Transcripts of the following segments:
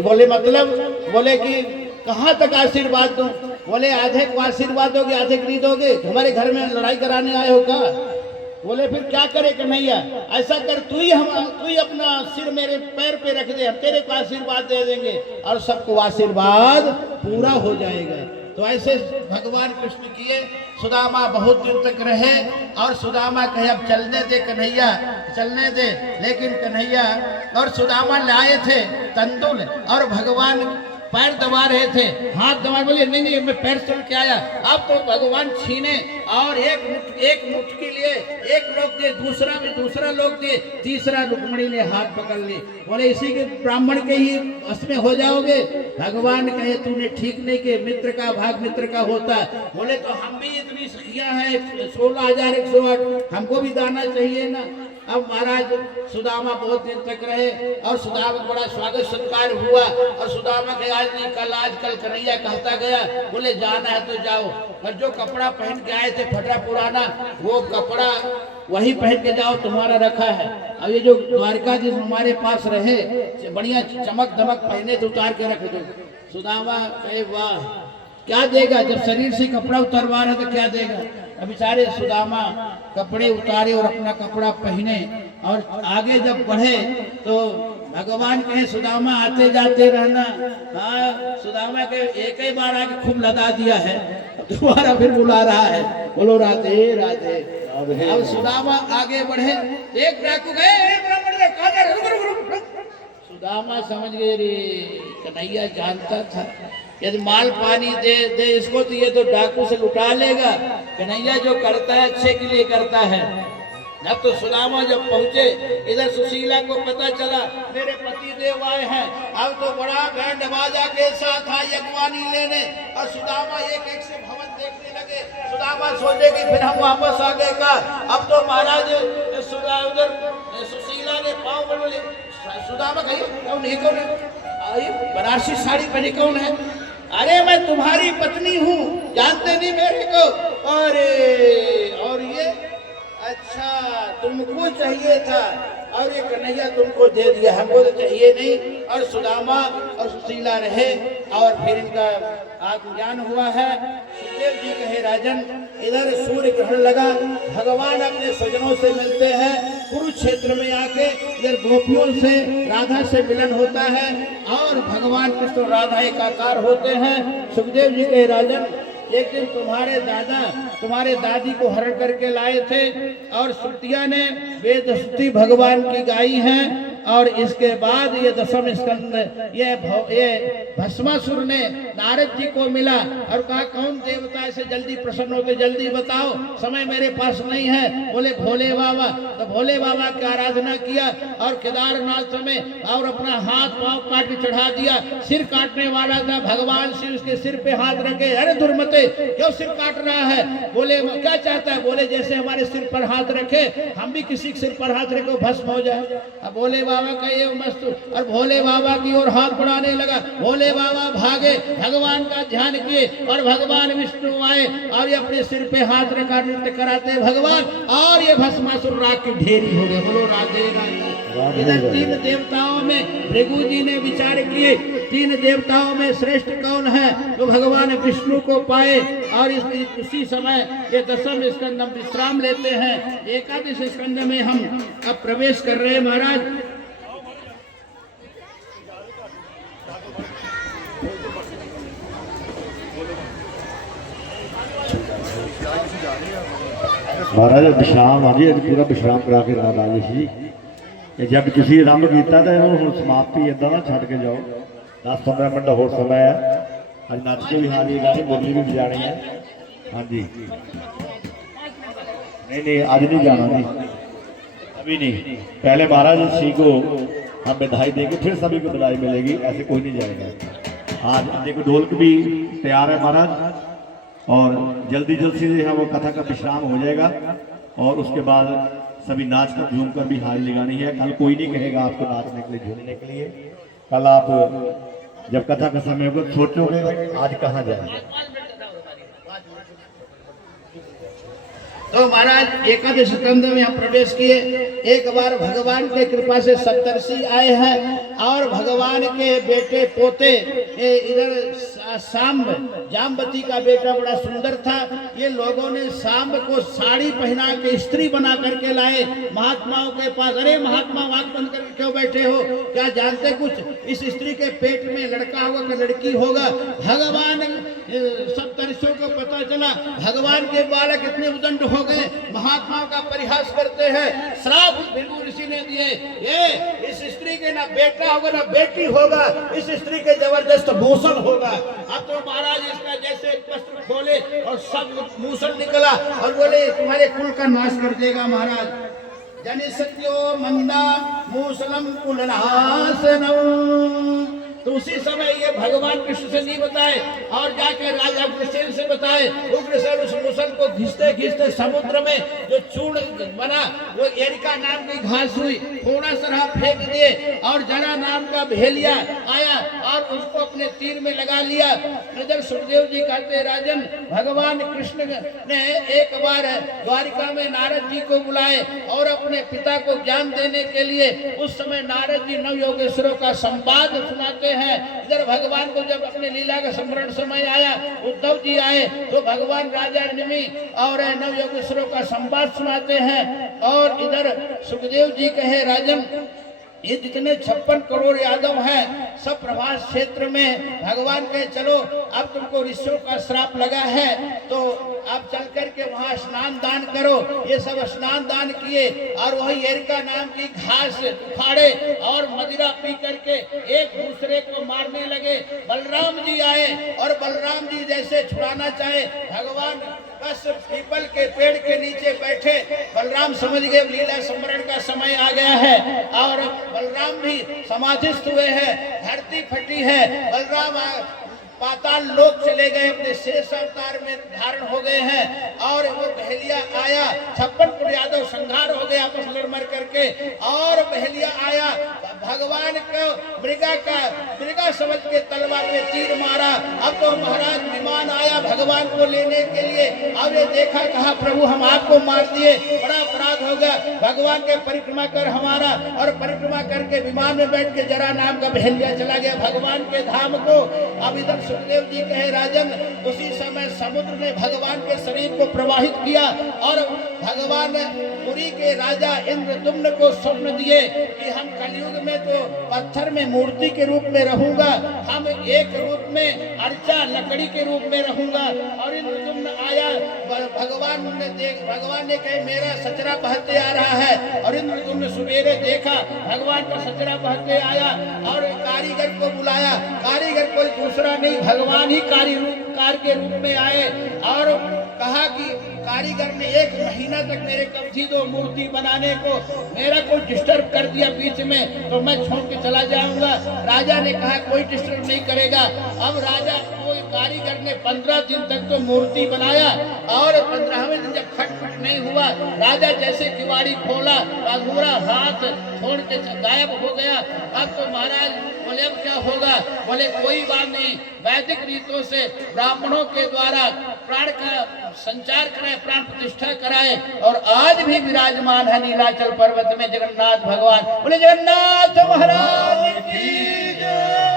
बोले मतलब, बोले कि कहाँ तक आशीर्वाद दूं? बोले आधे को आशीर्वाद दोगे, आधे को नहीं दोगे? हमारे घर में लड़ाई कराने आए हो क्या? बोले फिर क्या करे कन्हैया, ऐसा कर तू ही अपना सिर मेरे पैर पे रख दे, हम तेरे को आशीर्वाद दे देंगे और सबको आशीर्वाद पूरा हो जाएगा। तो ऐसे भगवान कृष्ण किए। सुदामा बहुत दिन तक रहे और सुदामा कहे अब चलने दे कन्हैया, चलने दे। लेकिन कन्हैया और सुदामा लाए थे तंदुल और भगवान पैर दबा रहे थे, हाथ दबा, बोले नहीं नहीं मैं पैर चल के आया। अब तो भगवान छीने और एक मुठ के लिए एक लोग दिए, दूसरा लोग दिए, तीसरा रुक्मणी ने हाथ पकड़ ली। बोले इसी के ब्राह्मण के ही वश में हो जाओगे। भगवान कहे तूने ठीक नहीं किए, मित्र का भाग मित्र का होता। बोले तो हम भी इतनी किया है 16,108, हमको भी दाना चाहिए ना। अब महाराज सुदामा बहुत दिन तक रहे और सुदामा बड़ा स्वागत सत्कार हुआ और सुदामा के आज नहीं कल कन्हैया कहता गया, बोले जाना है तो जाओ, और जो कपड़ा पहन के आए थे फटा पुराना वो कपड़ा वही पहन के जाओ, तुम्हारा रखा है। अब ये जो द्वारकाधीश हमारे पास रहे बढ़िया चमक दमक पहने तो उतार के रख दो। सुदामा कहे वाह क्या देगा, जब शरीर से कपड़ा उतरवा रहे तो क्या देगा। अब बेचारे सुदामा कपड़े उतारे और अपना कपड़ा पहने और आगे जब बढ़े तो भगवान कहे सुदामा आते जाते रहना। हाँ सुदामा के एक ही बार आके खूब लदा दिया है, दोबारा फिर बुला रहा है, बोलो राधे राधे। अब सुदामा आगे बढ़े, एक डाकू गए, सुदामा समझ गए रे कन्हैया जानता था यदि माल पानी दे इसको तो ये तो डाकू से लुटा लेगा। कन्हैया जो करता है अच्छे के लिए करता है। अब तो सुदामा जब पहुंचे इधर सुशीला को पता चला मेरे पति देव आए हैं। अब तो बड़ा बैंड बाजा के साथ आई अगवानी लेने और सुदामा एक एक से भवन देखने लगे। सुदामा सोचे कि फिर हम वापस आ गए का। अब तो महाराज उधर सुशीला ने पाँव बोले, सुदामा कहिए कौन है, बनारसी साड़ी पहनी कौन है? अरे मैं तुम्हारी पत्नी हूँ, जानते नहीं मेरे को? अरे और ये अच्छा तुमको चाहिए था और ये कन्हैया तुमको दे दिया, हमको तो चाहिए नहीं। और सुदामा और सुशीला रहे और फिर इनका आत्मज्ञान हुआ है। सुखदेव जी कहे राजन इधर सूर्य ग्रहण लगा, भगवान अपने सजनों से मिलते हैं। कुरुक्षेत्र में आके इधर गोपियों से राधा से मिलन होता है और भगवान कृष्ण राधा एकाकार होते हैं। सुखदेव जी कहे राजन एक दिन तुम्हारे दादा तुम्हारे दादी को हरण करके लाए थे और श्रुतिया ने वेद श्रुति भगवान की गाई हैं। और इसके बाद ये दशम स्कंद ये भस्मासुर ने नारद जी को मिला और कहा कौन देवता ऐसे जल्दी प्रसन्न होते, जल्दी बताओ, समय मेरे पास नहीं है। बोले भोले बाबा। तो भोले बाबा की आराधना किया और केदारनाथ में और अपना हाथ पांव काट के चढ़ा दिया। सिर काटने वाला था भगवान शिव, उसके सिर पे हाथ रखे, अरे दुर्मते क्यों सिर काट रहा है? बोले क्या चाहता है? बोले जैसे हमारे सिर पर हाथ रखे हम भी किसी के सिर पर हाथ रखे भस्म हो जाए। अब भोले बाबा का ये मस्त और भोले बाबा की ओर हाथ बढ़ाने लगा। भोले बाबा भागे, भगवान का ध्यान किए और भगवान विष्णु आए और ये अपने सिर पे हाथ रखा नृत्य कराते भगवान और ये भस्मासुर राख की ढेरी हो गए। बोलो राधे राधे। इधर तीन देवताओं में भृगु जी ने विचार किए, तीन देवताओं में श्रेष्ठ कौन है? तो भगवान विष्णु को पाए और उसी समय ये दशम स्कंद हम विश्राम लेते हैं। एकादश स्कंद में हम अब प्रवेश कर रहे हैं महाराज। महाराज विश्राम आ जी, पूरा विश्राम करा के राज जी जब तुम आरंभ किया तो हम समाप्ति इदा ना छड़ के जाओ। 10-15 मिनट होर समय है। अज नच के भी हाँ जी गाने बोली भी बजानी है। हाँ जी नहीं अज नहीं जाना जी, अभी नहीं। पहले महाराज जी को हम बधाई देंगे फिर सभी को बधाई मिलेगी, ऐसे कोई नहीं जाएगा। आज देखो ढोलक भी तैयार है महाराज और जल्दी जल्दी से है वो कथा का विश्राम हो जाएगा और उसके बाद सभी नाच कर झूम कर भी हारी लगानी है। कल कोई नहीं कहेगा आपको नाचने के लिए झूमने के लिए। कल आप जब कथा का समय होगा सोचोगे आज कहाँ जाए। तो महाराज एकादश स्कंद में हम प्रवेश किए। एक बार भगवान के कृपा से सप्तर्षि आए हैं और भगवान के बेटे पोते इधर सांब जाम्बती का बेटा बड़ा सुंदर था। ये लोगों ने सांब को साड़ी पहना के स्त्री बना करके लाए महात्माओं के पास। अरे महात्मा आंख बंद करके क्यों बैठे हो, क्या जानते कुछ, इस स्त्री के पेट में लड़का होगा कि लड़की होगा। भगवान सब दर्शकों को पता चला, भगवान के बालक इतने उदंड हो गए, महात्माओं का परिहास करते हैं। श्राप भृगु ऋषि ने दिए, ये इस स्त्री के ना बेटा होगा ना बेटी होगा, इस स्त्री के जबरदस्त मूसल होगा। अब तो महाराज इसका जैसे वस्त्र खोले और सब मूसल निकला और बोले तुम्हारे कुल का नाश कर देगा महाराज। जनि सत्यो मंदा मूसलम कुलनाशनम। तो उसी समय ये भगवान कृष्ण से नहीं बताए और जाके राजा उग्रसेन से बताए। उग्रसेन उस मूसल को घिसते घिसते समुद्र में जो चूर्ण बना वो एरिका नाम की घास हुई, थोड़ा सा फेंक दिए और जरा नाम का भेलिया आया और उसको अपने तीर में लगा लिया। इधर सुखदेव जी कहते राजन भगवान कृष्ण ने एक बार द्वारिका में नारद जी को बुलाए और अपने पिता को ज्ञान देने के लिए। उस समय नारद जी नव योगेश्वरों का संवाद सुनाते हैं। इधर भगवान को जब अपने लीला का स्मरण समय आया, उद्धव जी आए तो भगवान राजा निमि और नव योगेश्वरों का संवाद सुनाते हैं। और इधर सुखदेव जी कहे राजन ये जितने 56 करोड़ यादव हैं सब प्रभास क्षेत्र में भगवान कहे चलो अब तुमको ऋषियों का श्राप लगा है तो आप चल करके वहाँ स्नान दान करो। ये सब स्नान दान किए और वही एरिका नाम की घास उखाड़े और मदिरा पी करके एक दूसरे को मारने लगे। बलराम जी आए और बलराम जी जैसे छुड़ाना चाहे, भगवान बस पीपल के पेड़ के नीचे बैठे। बलराम समझ गए लीला स्मरण का समय आ गया है और बलराम भी समाधिस्थ हुए हैं। धरती फटी है, बलराम पाताल लोक चले गए, अपने शेष अवतार में धारण हो गए हैं। और वो बहेलिया आया, 56 करोड़ यादव संहार हो गए आपस में मर करके। और बहेलिया आया, भगवान को मृगा समझ के तलवार में तीर मारा। अब तो महाराज विमान आया भगवान को लेने के लिए। अब ये देखा, कहा प्रभु हम आपको मार दिए, बड़ा अपराध हो गया, भगवान के परिक्रमा कर हमारा। और परिक्रमा करके विमान में बैठ के जरा नाम का बहेलिया चला गया भगवान के धाम को। अब इधर सुखदेव जी कहे राजन उसी समय समुद्र ने भगवान के शरीर को प्रवाहित किया और भगवान पुरी के राजा इंद्रदुम्न को स्वप्न दिए कि हम कलयुग में तो पत्थर में मूर्ति के रूप में रहूंगा, हम एक रूप में अर्चा लकड़ी के रूप में रहूंगा। और इंद्रदुम्न आया, भगवान ने कहे मेरा सचरा बहते आ रहा है। और इंद्रदुम्न सवेरे देखा भगवान का सचरा बहते आया और कारीगर को बुलाया। कारीगर कोई दूसरा नहीं, भगवान ही कार के रूप में आए और कहा कि कारीगर ने 1 महीना तक मेरे कब्जी दो मूर्ति बनाने को, मेरा कोई डिस्टर्ब कर दिया बीच में तो मैं छोड़ के चला जाऊंगा। राजा ने कहा कोई डिस्टर्ब नहीं करेगा। अब राजा कोई कारीगर ने 15 दिन तक तो मूर्ति बनाया और 15वें दिन जब खटपट नहीं हुआ, राजा जैसे किवाड़ी खोला, अधूरा हाथ छोड़ के गायब हो गया। अब तो महाराज बोले अब क्या होगा? बोले कोई बात नहीं, वैदिक रीतों से ब्राह्मणों के द्वारा प्राण का संचार कराए, प्राण प्रतिष्ठा कराए और आज भी विराजमान है नीलाचल पर्वत में जगन्नाथ भगवान। बोले जगन्नाथ महाराज की जय।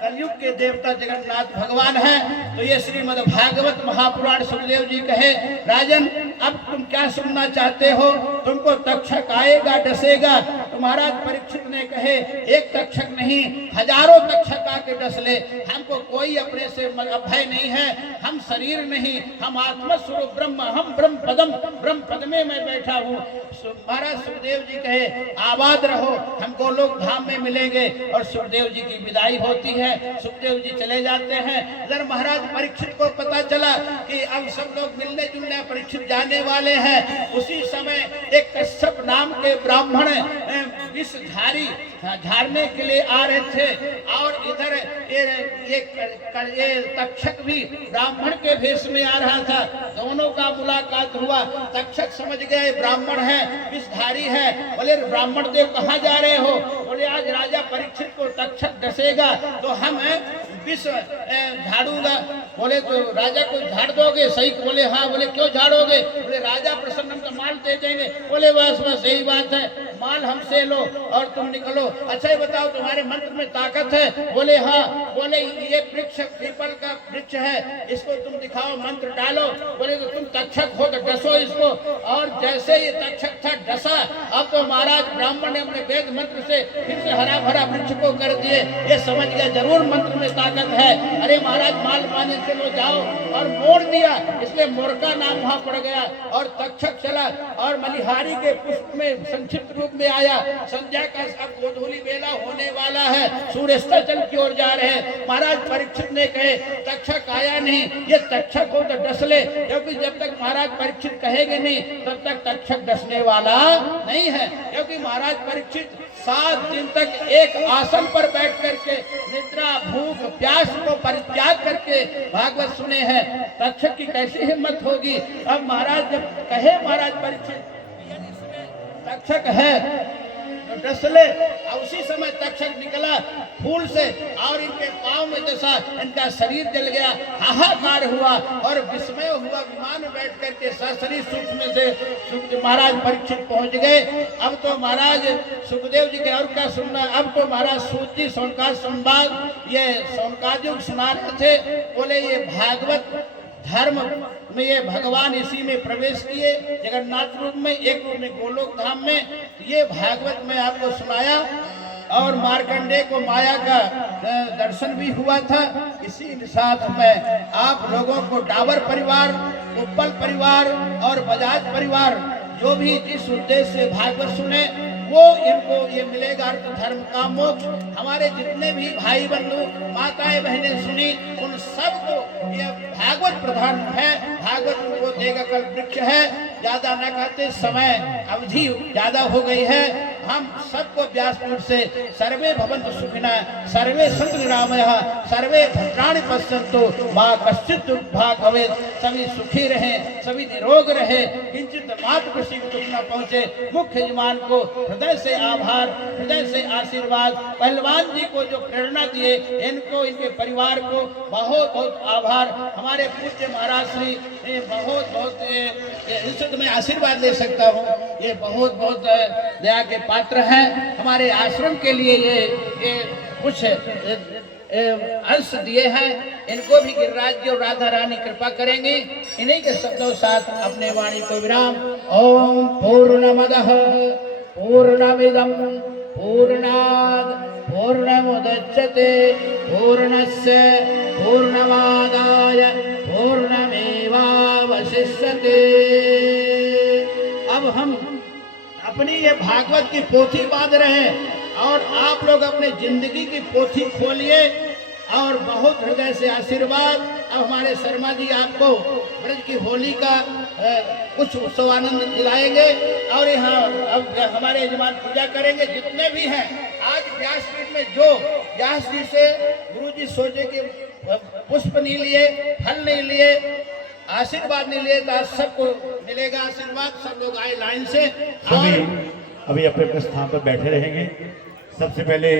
कलयुग के देवता जगन्नाथ भगवान है। तो ये श्रीमद् भागवत महापुराण सुखदेव जी कहे राजन अब तुम क्या सुनना चाहते हो? तुमको तक्षक आएगा डसेगा। तो महाराज परीक्षित ने कहे एक तक्षक नहीं, हजारों तक्षक आके डस ले, हमको कोई अपने से भय नहीं है। हम शरीर नहीं, हम आत्मस्वरूप ब्रह्म, हम ब्रह्म पद में मैं बैठा हूँ। महाराज सुखदेव जी कहे आबाद रहो, हमको लोग धाम में मिलेंगे। और सुखदेव जी की विदाई होती है, सुखदेव जी चले जाते हैं। इधर महाराज परीक्षित को पता चला कि अब सब लोग मिलने जुलने परीक्षित जाने वाले हैं। उसी समय एक कश्यप नाम के ब्राह्मण विष झाड़ने के लिए आ रहे थे और इधर ये तक्षक भी ब्राह्मण के भेष में आ रहा था। दोनों का मुलाकात हुआ। तक्षक समझ गए ब्राह्मण है, विषधारी है। बोले ब्राह्मण देव कहाँ जा रहे हो? बोले आज राजा परीक्षित को तक्षक डसेगा तो हम विष झाड़ूंगा। बोले तो राजा को झाड़ दोगे? सही। बोले हाँ। बोले क्यों झाड़ोगे? बोले राजा प्रसन्न का माल दे देंगे। बोले बस यही बात है। माल हमसे लो और तुम निकलो। अच्छा ये बताओ तुम्हारे मंत्र में ताकत है? बोले हाँ। बोले ये वृक्ष पीपल का वृक्ष है, इसको तुम दिखाओ, मंत्र डालो। बोले तो तुम तक्षक हो तो डसो इसको। और जैसे ये तक्षक था डसा, अब तो महाराज ब्राह्मण ने अपने वेद मंत्र से फिर से हरा भरा वृक्ष को कर दिए। ये समझ गया जरूर मंत्र में ताकत है। अरे महाराज माल पानी चलो जाओ, और मोड़ दिया, इसलिए मोरका नाम वहां पड़ गया। और तक्षक चला और मलिहारी के पुष्प में संक्षिप्त रूप में आया। संध्या का अब गोधूली बेला होने वाला है, सूर्यास्ताचल की ओर जा रहे हैं। महाराज परीक्षित ने कहे तक्षक आया नहीं, ये तक्षक हो तो डस ले, क्योंकि जब तक महाराज परीक्षित कहेंगे नहीं तब तक तक्षक डसने वाला नहीं है। क्योंकि महाराज परीक्षित 7 दिन तक एक आसन पर बैठ करके निद्रा भूख प्यास को परित्याग करके भागवत सुने हैं। तक्षक की कैसी हिम्मत होगी? अब महाराज जब कहे महाराज परीक्षित तक्षक है तो डस ले, और उसी समय तक्षक निकला फूल से और इनके पांव में जैसा इनका शरीर जल गया, हाहाकार हुआ और विस्मय हुआ। विमान में बैठ करके सशरीर सूक्ष्म से महाराज परीक्षित पहुंच गए। अब तो महाराज सुखदेव जी के और क्या सुनना, अब तो महाराज सूत जी सौनकाद संवाद ये सौनकाद युग सुना रहे थे। बोले ये भागवत धर्म में ये भगवान इसी में प्रवेश किए, जगन्नाथ रूप में, एक रूप में गोलोक धाम में। ये भागवत में आपको सुनाया। और मार्कंडेय को माया का दर्शन भी हुआ था। इसी साथ में आप लोगों को डाबर परिवार, उपल परिवार और बजाज परिवार जो भी जिस उद्देश्य से भागवत सुने वो इनको ये मिलेगा अर्थ धर्म का मोक्ष। हमारे जितने भी भाई बंधु माताएं बहनें सुनी उन सबको ये भागवत प्रधान है। भागवत उनको देगा कल वृक्ष है। ज्यादा न कहते, समय अवधि ज्यादा हो गई है। हम सबको व्यासपीठ से सर्वे भवन्तु सुखिनः, सर्वे सन्तु निरामयाः, सर्वे भद्राणि पश्यन्तु मा कश्चित् दुर्भाग् भवेत्। सभी सुखी रहें, सभी निरोग रहे, किंचित मात्र किसी को दुख न पहुंचे। मुख्य यजमान को हृदय से आभार, हृदय से आशीर्वाद। पहलवान जी को जो प्रेरणा दिए, इनको, इनके परिवार को बहुत बहुत आभार। हमारे पूज्य महाराज श्री बहुत बहुत इनसे तो मैं आशीर्वाद ले सकता हूँ। ये बहुत बहुत दया के पात्र हैं। हमारे आश्रम के लिए ये कुछ अंश दिए हैं। इनको भी गिरिराज जी और राधा रानी कृपा करेंगे। इन्हीं के शब्दों साथ अपने वाणी को विराम। ओम पूर्णमदः पूर्णमिदं पूर्णात् पूर्णमुदच्यते पूर्णस्य पूर्णमादाय पूर्णमेवावशिष्यते। अब हम अपनी ये भागवत की पोथी बांध रहे हैं और आप लोग अपने जिंदगी की पोथी खोलिए और बहुत हृदय से आशीर्वाद। अब हमारे शर्मा जी आपको ब्रज की होली का कुछ उत्सवानंद दिलाएंगे और यहाँ अब हमारे यजमान पूजा करेंगे। जितने भी हैं आज व्यासपीठ में जो व्यास जी से गुरु जी सोचे कि पुष्प नहीं लिए, फल नहीं लिए, आशीर्वाद नहीं लिए, तो आज सबको मिलेगा आशीर्वाद। सब लोग आए लाइन से। अभी अपने अपने स्थान पर बैठे रहेंगे। सबसे पहले